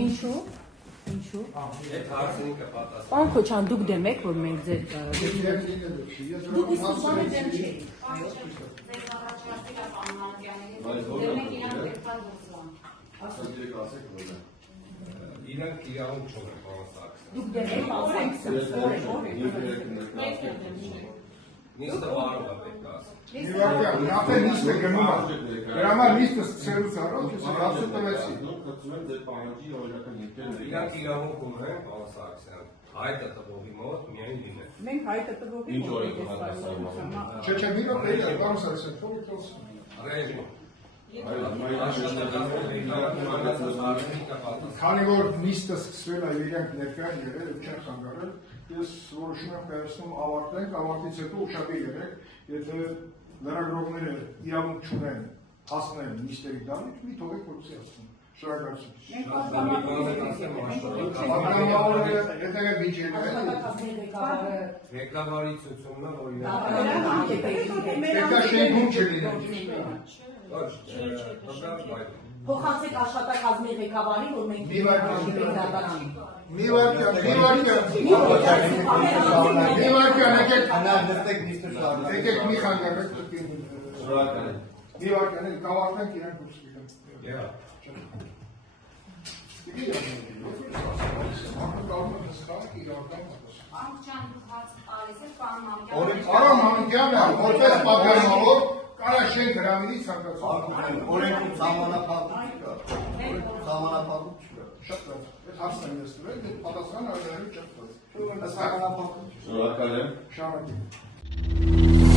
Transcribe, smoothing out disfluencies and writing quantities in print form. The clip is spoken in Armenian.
Ինչու։ Պարոն Քոչյան, դուք դեմ եք, որ մենք ձեր դուք իսկությանը դեմ չեք։ Իրանք իրավունք չունեն, պարոն Սարգսյան։ Դուք դեմ եք, Նիստը վարում է պետք է ասել։ Ապեն նիստը գնում է։ Դրա համար նիստը ցելուց առավ, ես հացը տվեցի։ Իրանք իրավունք ունեն, պարոն Սարգսյան, հայտը տվողի մոտ միայն լինեն։ Մենք հայտը տվողի մոտ Չէ, մի րոպե, պարոն Սարգսյան, թողի տոց։ Ռեժիմ։ Քանի որ նիստը սկսվել է իրենք ներկա եղել, չեն խանգարել, ես որոշում եմ կայացնում ավարտենք, ավարտից հետո ուշադիր եղեք, եթե լրագրողները իրավունք չունեն հասնել նիստերի դալիք, մի թողեք որպեսզի հասնեն։ Շնորհակալություն։ Ղեկավարի ցուցումն որ Դա շենքում չլիներ։ Փոխանցեք աշխատակազմի ղեկավարին, որ մենք Մի վարկյան, եկեք մի խանգարեք Մի վարկյան, կավարտենք իրենք ուսվիգան Արամ Համիկյանն է, որպես պատգամավոր, կարա շենք հրավիրի ցանկացած օրենքում սահմանափակում չկա։ Շատ լավ, այդ հարցն եմ ես տվել, պատասխանը այլևս չկա։ Սահմանափակում չկա։ Շնորհակալ եմ։